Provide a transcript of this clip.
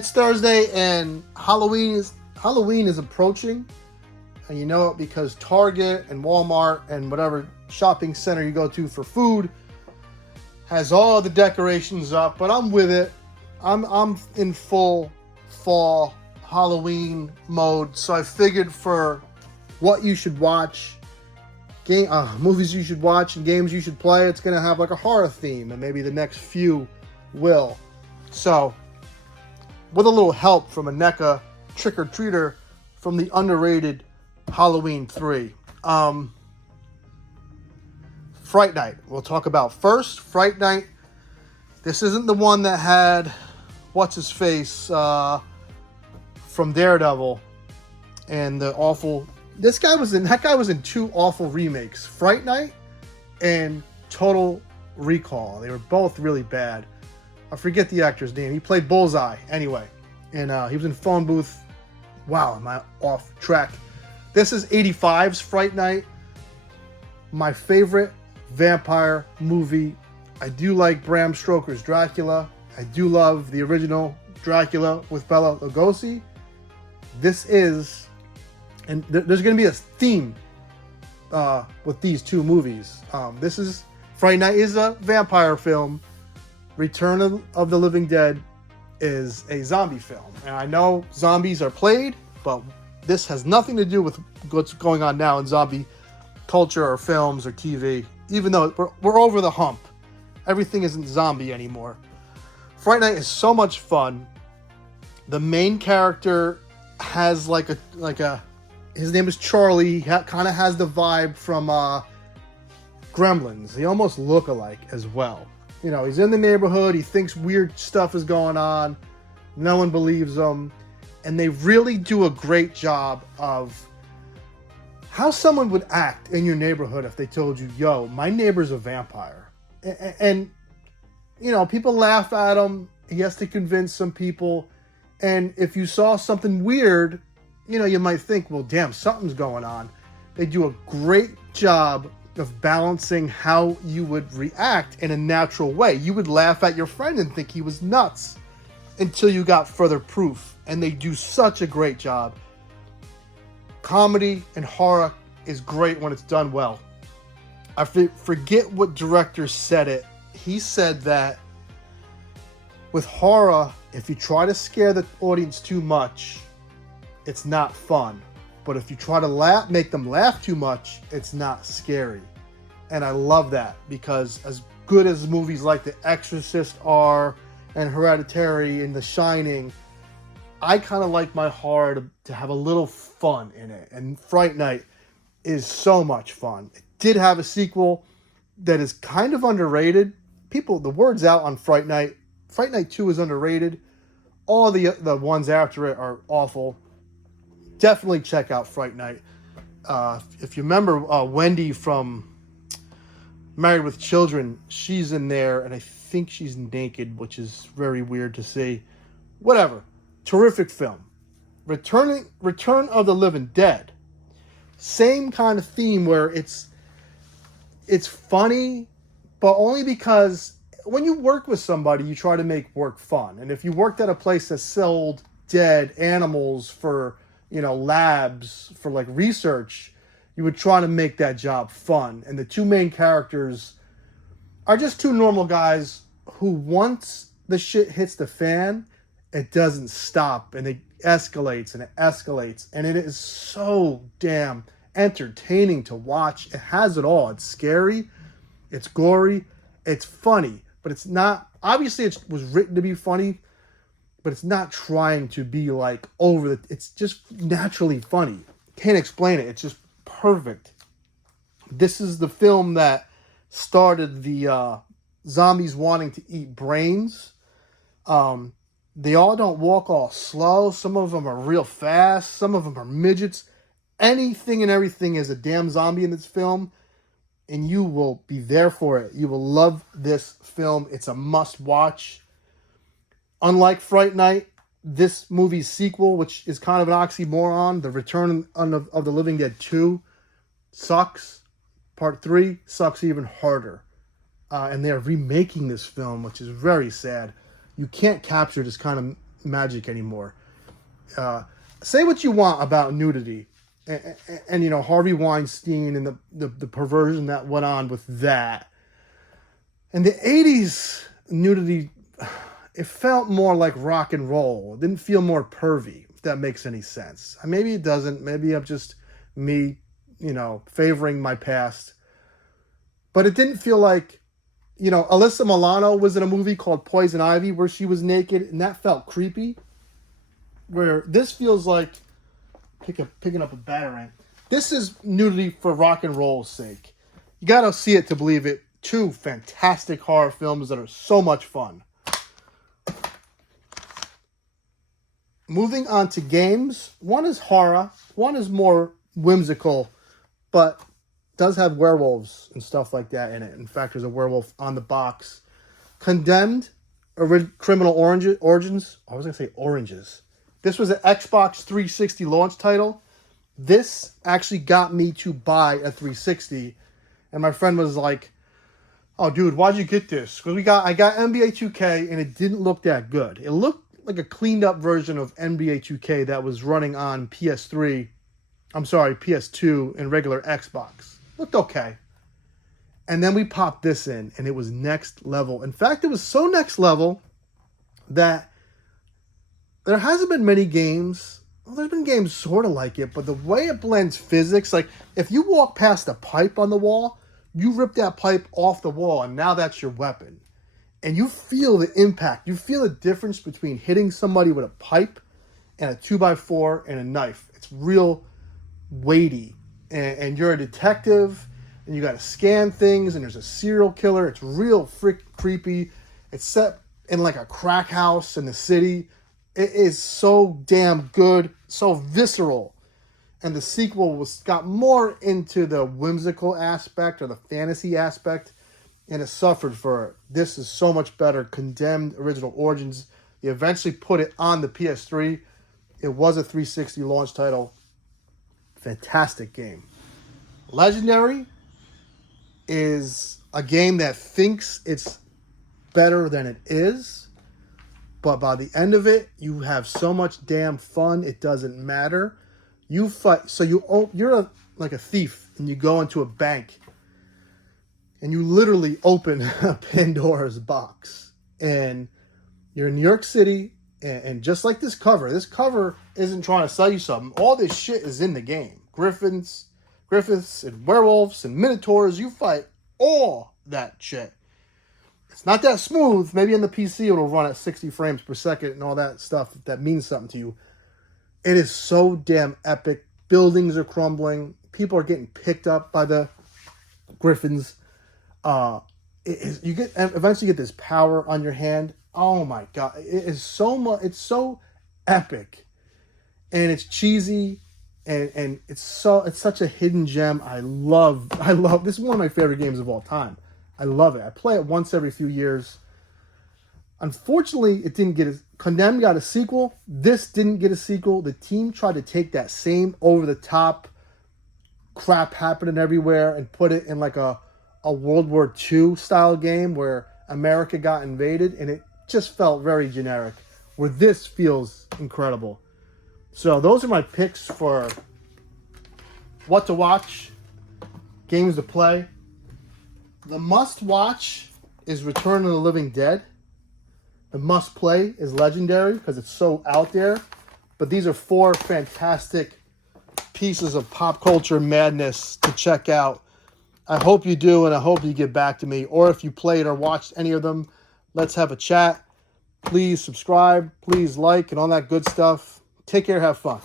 It's Thursday and Halloween is approaching, and you know it because Target and Walmart and whatever shopping center you go to for food has all the decorations up. But I'm with it. I'm in full fall Halloween mode, so I figured for what you should watch, movies you should watch and games you should play, it's gonna have like a horror theme, and maybe the next few will. So, with a little help from a NECA trick-or-treater from the underrated Halloween 3. Fright Night. We'll talk about first. Fright Night. This isn't the one that had what's-his-face from Daredevil and the awful... That guy was in two awful remakes. Fright Night and Total Recall. They were both really bad. I forget the actor's name. He played Bullseye, anyway. And he was in Phone Booth. Wow, am I off track? This is 85's Fright Night. My favorite vampire movie. I do like Bram Stoker's Dracula. I do love the original Dracula with Bela Lugosi. This is... And there's going to be a theme with these two movies. Fright Night is a vampire film. Return of the Living Dead is a zombie film. And I know zombies are played, but this has nothing to do with what's going on now in zombie culture or films or TV. Even though we're over the hump. Everything isn't zombie anymore. Fright Night is so much fun. The main character has his name is Charlie. He kind of has the vibe from Gremlins. They almost look alike as well. You know, he's in the neighborhood. He thinks weird stuff is going on. No one believes him. And they really do a great job of how someone would act in your neighborhood if they told you, yo, my neighbor's a vampire. And you know, people laugh at him. He has to convince some people. And if you saw something weird, you know, you might think, well, damn, something's going on. They do a great job of balancing how you would react in a natural way. You would laugh at your friend and think he was nuts until you got further proof. And they do such a great job. Comedy and horror is great when it's done well. I forget what director said it. He said that with horror, if you try to scare the audience too much, it's not fun. But if you try to make them laugh too much, it's not scary. And I love that, because as good as movies like The Exorcist are, and Hereditary and The Shining, I kind of like my horror to have a little fun in it. And Fright Night is so much fun. It did have a sequel that is kind of underrated. The word's out on Fright Night. Fright Night 2 is underrated. All the ones after it are awful. Definitely check out Fright Night. If you remember Wendy from Married with Children, she's in there, and I think she's naked, which is very weird to see. Whatever. Terrific film. Return of the Living Dead. Same kind of theme where it's funny, but only because when you work with somebody, you try to make work fun. And if you worked at a place that sold dead animals for, you know, labs for like research, you would try to make that job fun. And the two main characters are just two normal guys who, once the shit hits the fan, it doesn't stop, and it escalates and it escalates. And it is so damn entertaining to watch. It has it all. It's scary, it's gory, it's funny, but it's not, obviously it was written to be funny, but it's not trying to be like it's just naturally funny. Can't explain it. It's just perfect. This is the film that started the zombies wanting to eat brains. They all don't walk all slow. Some of them are real fast. Some of them are midgets. Anything and everything is a damn zombie in this film, and you will be there for it. You will love this film. It's a must-watch. Unlike Fright Night, this movie's sequel, which is kind of an oxymoron, The Return of the Living Dead 2, sucks. Part 3 sucks even harder. And they're remaking this film, which is very sad. You can't capture this kind of magic anymore. Say what you want about nudity, and you know, Harvey Weinstein and the perversion that went on with that. In the 80s, nudity, it felt more like rock and roll. It didn't feel more pervy, if that makes any sense. Maybe it doesn't. Maybe I'm just me, you know, favoring my past. But it didn't feel like, you know, Alyssa Milano was in a movie called Poison Ivy where she was naked, and that felt creepy. Where this feels like picking up a batarang. This is nudity for rock and roll's sake. You gotta see it to believe it. 2 fantastic horror films that are so much fun. Moving on to games. One is horror. One is more whimsical, but does have werewolves and stuff like that in it. In fact, there's a werewolf on the box. Condemned, Criminal Origins. I was going to say Oranges. This was an Xbox 360 launch title. This actually got me to buy a 360. And my friend was like, "Oh, dude, why'd you get this?" Because I got NBA 2K, and it didn't look that good. It looked like a cleaned up version of NBA 2K that was running on PS2 and regular Xbox. Looked okay. And then we popped this in, and it was next level. In fact, it was so next level that there hasn't been many games. Well, there's been games sort of like it, but the way it blends physics, like if you walk past a pipe on the wall, you rip that pipe off the wall, and now that's your weapon. And you feel the impact. You feel the difference between hitting somebody with a pipe and a 2x4 and a knife. It's real weighty. And you're a detective, and you got to scan things, and there's a serial killer. It's real creepy. It's set in like a crack house in the city. It is so damn good, so visceral. And the sequel got more into the whimsical aspect or the fantasy aspect, and it suffered for it. This is so much better. Condemned Original Origins. They eventually put it on the PS3. It was a 360 launch title. Fantastic game. Legendary is a game that thinks it's better than it is, but by the end of it, you have so much damn fun, it doesn't matter. You fight, so you're like a thief, and you go into a bank, and you literally open a Pandora's box, and you're in New York City, and just like this cover isn't trying to sell you something. All this shit is in the game. Griffiths and werewolves and minotaurs. You fight all that shit. It's not that smooth. Maybe in the PC it'll run at 60 frames per second and all that stuff that means something to you. It is so damn epic. Buildings are crumbling. People are getting picked up by the griffins. Eventually get this power on your hand. Oh my god, it is so much. It's so epic, and it's cheesy, and it's such a hidden gem. I love. This is one of my favorite games of all time. I love it. I play it once every few years. Unfortunately, it didn't get Condemned got a sequel. This didn't get a sequel. The team tried to take that same over-the-top crap happening everywhere and put it in like a World War II style game where America got invaded, and it just felt very generic, where this feels incredible. So those are my picks for what to watch, games to play. The must-watch is Return of the Living Dead. The must-play is Legendary because it's so out there. But these are 4 fantastic pieces of pop culture madness to check out. I hope you do, and I hope you get back to me. Or if you played or watched any of them, let's have a chat. Please subscribe, please like, and all that good stuff. Take care, have fun.